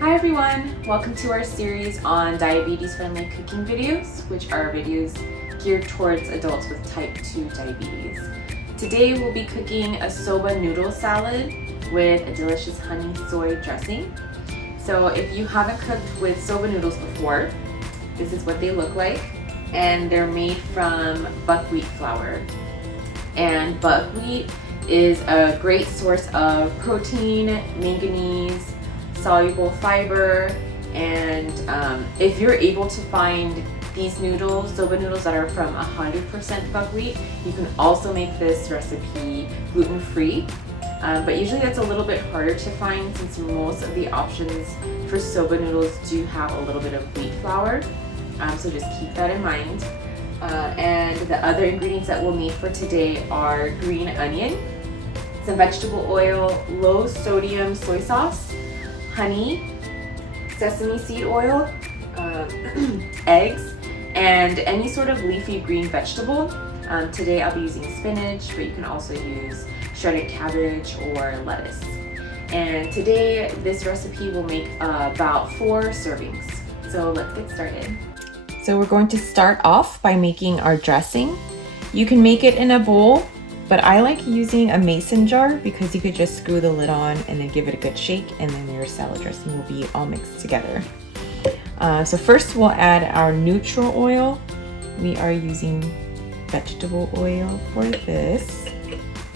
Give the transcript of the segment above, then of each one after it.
Hi everyone! Welcome to our series on diabetes-friendly cooking videos, which are videos geared towards adults with type 2 diabetes. Today we'll be cooking a soba noodle salad with a delicious honey-soy dressing. So if you haven't cooked with soba noodles before, this is what they look like, and they're made from buckwheat flour. And buckwheat is a great source of protein, manganese, soluble fiber, and if you're able to find these noodles, soba noodles that are from 100% buckwheat, you can also make this recipe gluten-free. But usually that's a little bit harder to find since most of the options for soba noodles do have a little bit of wheat flour. So just keep that in mind. And the other ingredients that we'll need for today are green onion, some vegetable oil, low sodium soy sauce, honey, sesame seed oil, eggs, and any sort of leafy green vegetable. Today I'll be using spinach, but you can also use shredded cabbage or lettuce. And today this recipe will make about 4 servings. So let's get started. So we're going to start off by making our dressing. You can make it in a bowl, but I like using a mason jar because you could just screw the lid on and then give it a good shake, and then your salad dressing will be all mixed together. So first we'll add our neutral oil. We are using vegetable oil for this.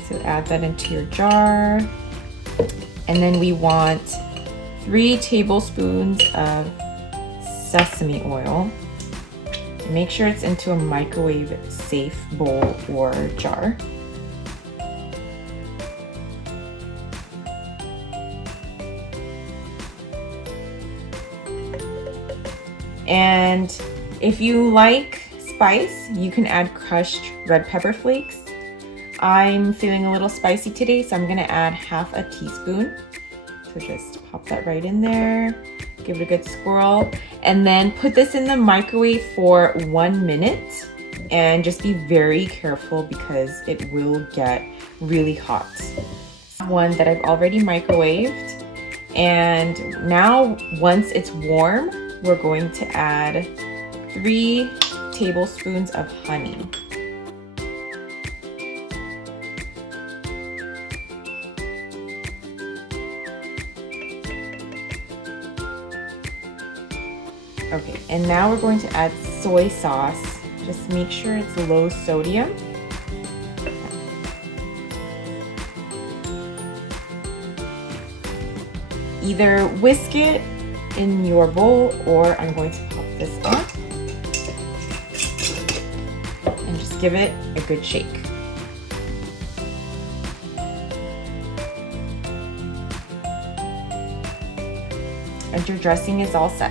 So add that into your jar. And then we want 3 tablespoons of sesame oil. Make sure it's into a microwave safe bowl or jar. And if you like spice, you can add crushed red pepper flakes. I'm feeling a little spicy today, so I'm gonna add half a teaspoon. So just pop that right in there, give it a good swirl, and then put this in the microwave for 1 minute. And just be very careful because it will get really hot. One that I've already microwaved. And now once it's warm, we're going to add 3 tablespoons of honey. Okay, and now we're going to add soy sauce. Just make sure it's low sodium. Either whisk it in your bowl, or I'm going to pop this on and just give it a good shake. And your dressing is all set.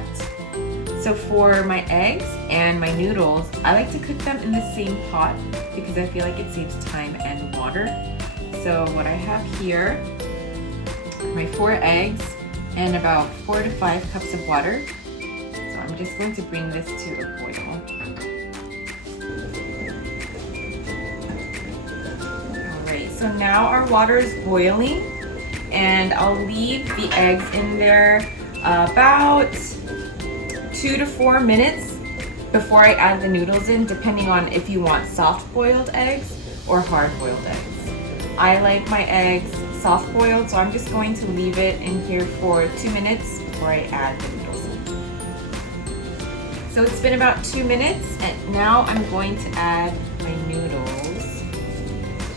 So for my eggs and my noodles, I like to cook them in the same pot because I feel like it saves time and water. So what I have here are my 4 eggs and about 4 to 5 cups of water. So I'm just going to bring this to a boil. Alright, so now our water is boiling, and I'll leave the eggs in there about 2 to 4 minutes before I add the noodles in, depending on if you want soft boiled eggs or hard boiled eggs. I like my eggs soft boiled, so I'm just going to leave it in here for 2 minutes before I add the noodles in. So it's been about 2 minutes, and now I'm going to add my noodles.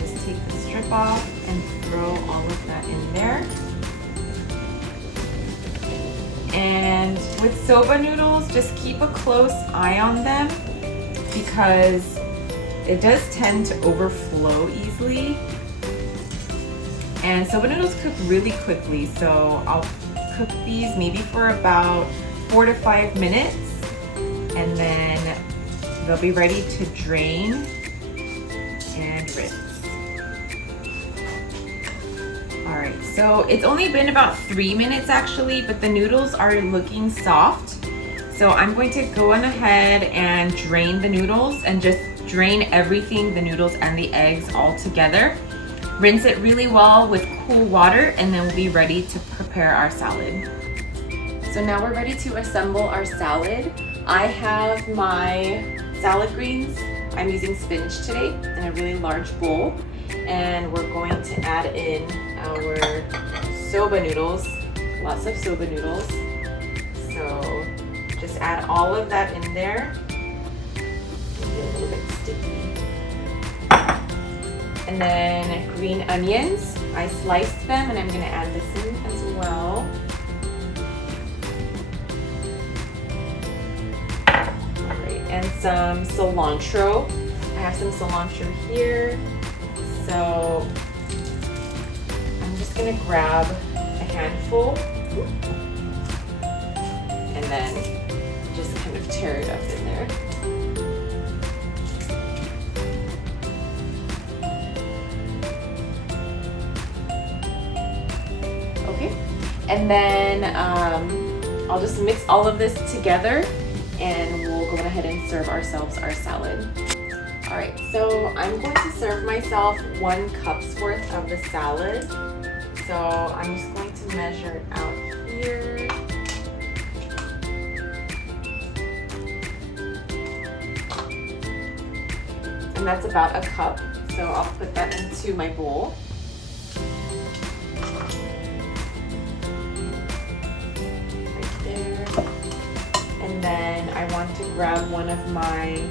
Just take the strip off and throw all of that in there. And with soba noodles, just keep a close eye on them because it does tend to overflow easily. And soba noodles cook really quickly, so I'll cook these maybe for about 4 to 5 minutes, and then they'll be ready to drain and rinse. Alright, so it's only been about 3 minutes actually, but the noodles are looking soft. So I'm going to go on ahead and drain the noodles and just drain everything, the noodles and the eggs all together. Rinse it really well with cool water, and then we'll be ready to prepare our salad. So now we're ready to assemble our salad. I have my salad greens. I'm using spinach today in a really large bowl. And we're going to add in our soba noodles, lots of soba noodles. So just add all of that in there. Maybe a little bit sticky. And then green onions. I sliced them and I'm gonna add this in as well. All right, and some cilantro. I have some cilantro here. So I'm just gonna grab a handful and then just kind of tear it up in there. Okay, and then I'll just mix all of this together and we'll go ahead and serve ourselves our salad. All right, so I'm going to serve myself 1 cup's worth of the salad. So I'm just going to measure it out here. And that's about a cup. So I'll put that into my bowl. Right there. And then I want to grab one of mine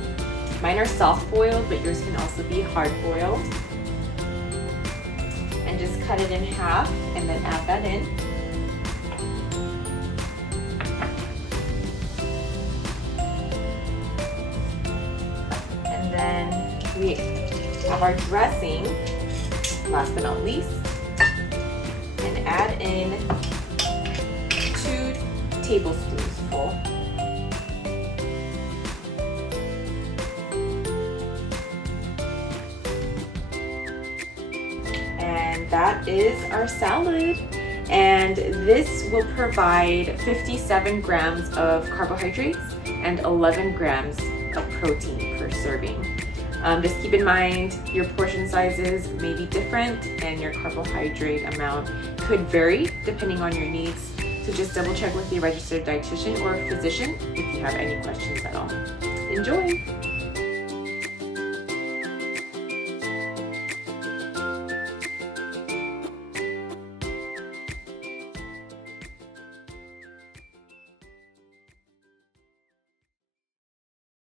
are soft boiled, but yours can also be hard boiled. And just cut it in half and then add that in. And then we have our dressing, last but not least, and add in 2 tablespoons full. That is our salad, and this will provide 57 grams of carbohydrates and 11 grams of protein per serving. Just keep in mind your portion sizes may be different and your carbohydrate amount could vary depending on your needs, so just double check with your registered dietitian or physician if you have any questions at all. Enjoy!